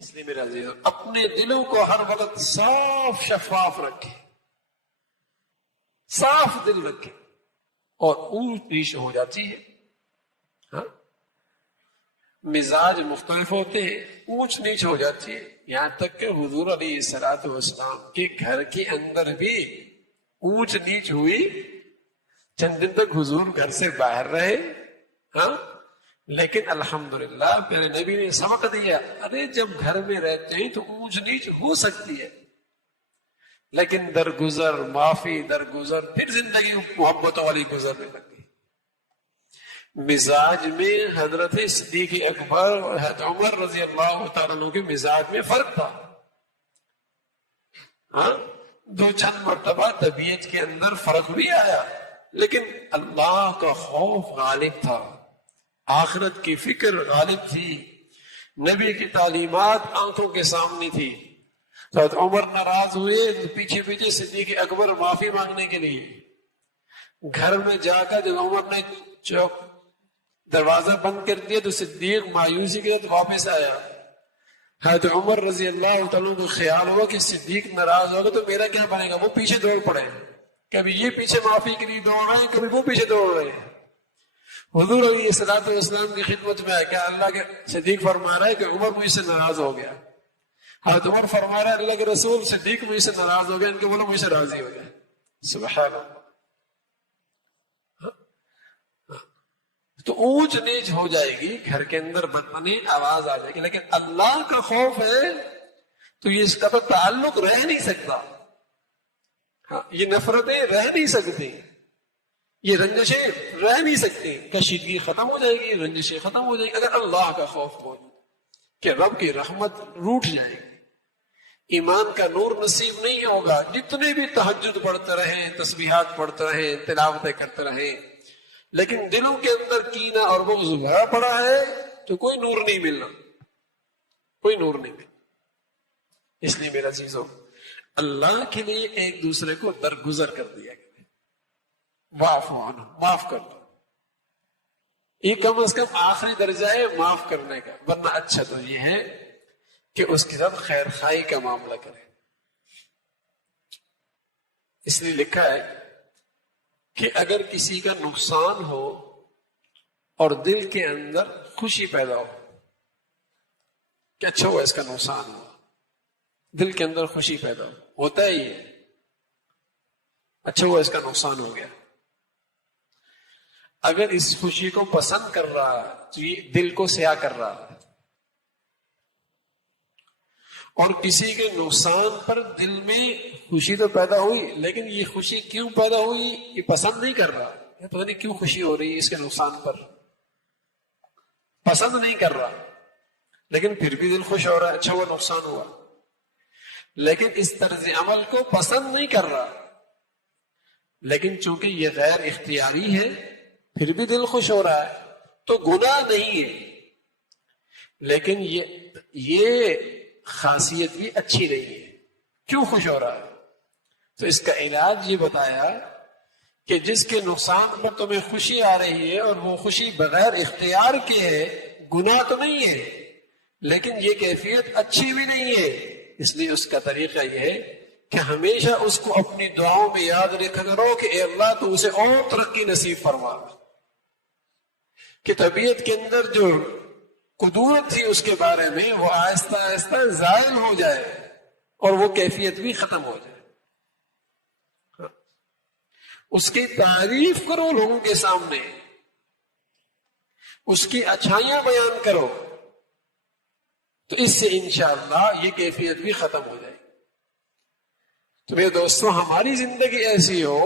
اس لیے میرے عزیزو اپنے دلوں کو ہر وقت صاف شفاف رکھے، صاف دل رکھے، اور اونچ نیچ ہو جاتی ہے. ہاں مزاج مختلف ہوتے ہیں، اونچ نیچ ہو جاتی ہے. یہاں تک کہ حضور علیہ الصلوۃ والسلام کے گھر کے اندر بھی اونچ نیچ ہوئی. چند دن تک حضور گھر سے باہر رہے، ہاں لیکن الحمدللہ میرے نبی نے سبق دیا، ارے جب گھر میں رہتے ہیں تو اونچ نیچ ہو سکتی ہے، لیکن درگزر معافی درگزر پھر زندگی محبتوں والی گزرنے لگی. مزاج میں حضرت صدیق اکبر اور حضرت عمر رضی اللہ تعالیٰ عنہ کے مزاج میں فرق تھا. ہاں دو چند مرتبہ طبیعت کے اندر فرق بھی آیا، لیکن اللہ کا خوف غالب تھا، آخرت کی فکر غالب تھی، نبی کی تعلیمات آنکھوں کے سامنے تھی. حضرت عمر ناراض ہوئے تو پیچھے پیچھے صدیق اکبر معافی مانگنے کے لیے. گھر میں جا کر جب عمر نے دروازہ بند کر دیا تو صدیق مایوسی کے ساتھ واپس آیا. حضرت عمر رضی اللہ تعالیٰ کو خیال ہوا کہ صدیق ناراض ہوگا تو میرا کیا بنے گا. وہ پیچھے دوڑ پڑے، کبھی یہ پیچھے معافی کے لیے دوڑ رہے ہیں، کبھی وہ پیچھے دوڑ رہے ہیں. حضور علیہ الصلوۃ والسلام کی خدمت میں آیا کہ اللہ کے صدیق فرما رہا ہے کہ عمر مجھ سے ناراض ہو گیا. حضرت عمر فرما رہا ہے اللہ کے رسول صدیق مجھ سے ناراض ہو گیا، ان کے بولو مجھ سے راضی ہو گیا. سبحان اللہ. تو اونچ نیچ ہو جائے گی، گھر کے اندر بدتنی آواز آ جائے گی، لیکن اللہ کا خوف ہے تو یہ اس کا تو تعلق رہ نہیں سکتا. ہاں یہ نفرتیں رہ نہیں سکتی، یہ رنجشیں رہ نہیں سکتی. کشیدگی ختم ہو جائے گی، رنجشیں ختم ہو جائے گی اگر اللہ کا خوف ہو کہ رب کی رحمت روٹ جائے گی، ایمان کا نور نصیب نہیں ہوگا. جتنے بھی تہجد پڑھتے رہیں، تسبیحات پڑھتے رہیں، تلاوتیں کرتے رہیں، لیکن دلوں کے اندر کینہ اور بغض بھرا پڑا ہے تو کوئی نور نہیں ملنا، کوئی نور نہیں ملنا. اس لیے میرا عزیزو اللہ کے لیے ایک دوسرے کو درگزر کر دیا گیا، معاف کر دو. یہ کم از کم آخری درجہ ہے معاف کرنے کا، ورنہ اچھا تو یہ ہے کہ اس کے ساتھ خیر خائی کا معاملہ کرے. اس لیے لکھا ہے کہ اگر کسی کا نقصان ہو اور دل کے اندر خوشی پیدا ہو کہ اچھا ہوا اس کا نقصان ہوا، دل کے اندر خوشی پیدا ہوتا ہے، یہ اچھا ہوا اس کا نقصان ہو گیا. اگر اس خوشی کو پسند کر رہا ہے تو یہ دل کو سیاہ کر رہا ہے، اور کسی کے نقصان پر دل میں خوشی تو پیدا ہوئی، لیکن یہ خوشی کیوں پیدا ہوئی یہ پسند نہیں کر رہا، یہ پتہ نہیں کیوں خوشی ہو رہی ہے اس کے نقصان پر، پسند نہیں کر رہا، لیکن پھر بھی دل خوش ہو رہا ہے، اچھا ہوا نقصان ہوا. لیکن اس طرز عمل کو پسند نہیں کر رہا، لیکن چونکہ یہ غیر اختیاری ہے پھر بھی دل خوش ہو رہا ہے تو گناہ نہیں ہے. لیکن یہ خاصیت بھی اچھی نہیں ہے. کیوں خوش ہو رہا ہے؟ تو اس کا علاج یہ بتایا کہ جس کے نقصان پر تمہیں خوشی آ رہی ہے اور وہ خوشی بغیر اختیار کے ہے، گناہ تو نہیں ہے لیکن یہ کیفیت اچھی بھی نہیں ہے. اس لیے اس کا طریقہ یہ ہے کہ ہمیشہ اس کو اپنی دعاؤں میں یاد رکھا کرو کہ اے اللہ تو اسے اور ترقی نصیب فرما، کہ طبیعت کے اندر جو قدرت تھی اس کے بارے میں وہ آہستہ آہستہ زائل ہو جائے اور وہ کیفیت بھی ختم ہو جائے. اس کی تعریف کرو لوگوں کے سامنے، اس کی اچھائیاں بیان کرو، تو اس سے انشاءاللہ یہ کیفیت بھی ختم ہو جائے. تو میرے دوستوں ہماری زندگی ایسی ہو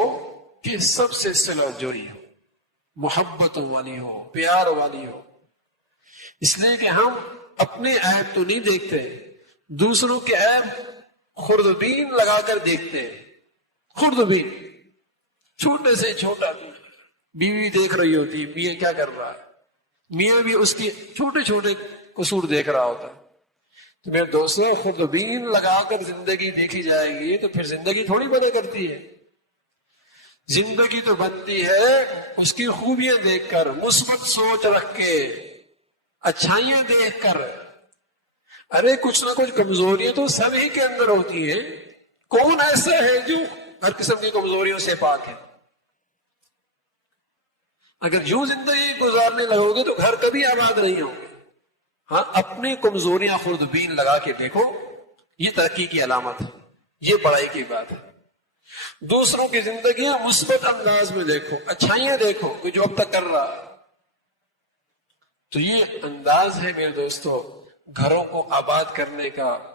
کہ سب سے صلہ جوئی ہو، محبتوں والی ہو، پیار والی ہو. اس لیے کہ ہم اپنے عیب تو نہیں دیکھتے، دوسروں کے عیب خوردبین لگا کر دیکھتے ہیں. خوردبین، چھوٹے سے چھوٹا بیوی دیکھ رہی ہوتی ہے میاں کیا کر رہا ہے، میاں بھی اس کے چھوٹے چھوٹے قصور دیکھ رہا ہوتا ہے. تو میرے دوستوں خوردبین لگا کر زندگی دیکھی جائے گی تو پھر زندگی تھوڑی بنا کرتی ہے. زندگی تو بنتی ہے اس کی خوبیاں دیکھ کر، مثبت سوچ رکھ کے، اچھائیاں دیکھ کر. ارے کچھ نہ کچھ کمزوریاں تو سب ہی کے اندر ہوتی ہیں. کون ایسا ہے جو ہر قسم کی کمزوریوں سے پاک ہے؟ اگر یوں زندگی گزارنے لگو گے تو گھر کبھی آباد نہیں ہوں گے. ہاں اپنی کمزوریاں خود بین لگا کے دیکھو، یہ ترقی کی علامت ہے، یہ بڑائی کی بات ہے. دوسروں کی زندگیاں مثبت انداز میں دیکھو، اچھائیاں دیکھو کہ جو اب تک کر رہا. تو یہ انداز ہے میرے دوستو گھروں کو آباد کرنے کا،